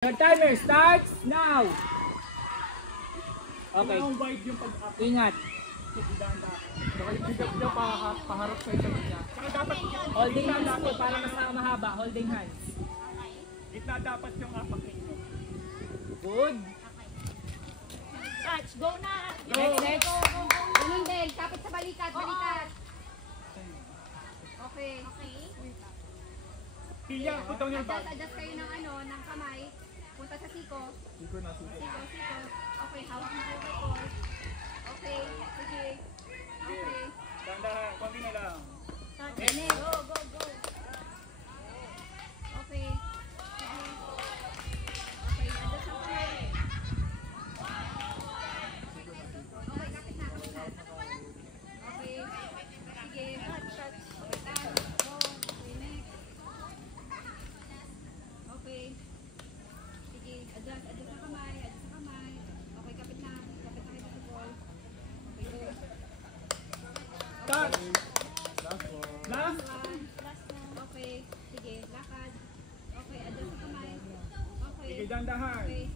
Your timer starts now. Okay. Wide yung pag-up. Ingat. Bigap niya paharap sa isa't niya. Saka dapat Holding hands po para mas mahaba. Holding hands. gitna dapat yung apak ninyo. Good. Touch, go na! Next. Ganun din, kapit sa balikat, balikat. Okay. Pilya, put down your bag. Adjust kayo ng ng kamay. Punta sa siko. Siko na, siko. Siko. Okay, hawak mo yung ball. Okay, sige. Okay. Dahan-dahan, konti na lang. René, go. Okay. Sige. Okay, adjust ang kamay. Okay, kapit na. Okay. Sige, touch. Okay, touch. Go. Okay, next. Okay. Sige, adjust ang kamay. Okay, kapit na kita sa ball. Okay, go. Touch! Last! Okay, sige, lakad. Okay, adjust ang kamay. Okay. Sige, dahan-dahan. Okay.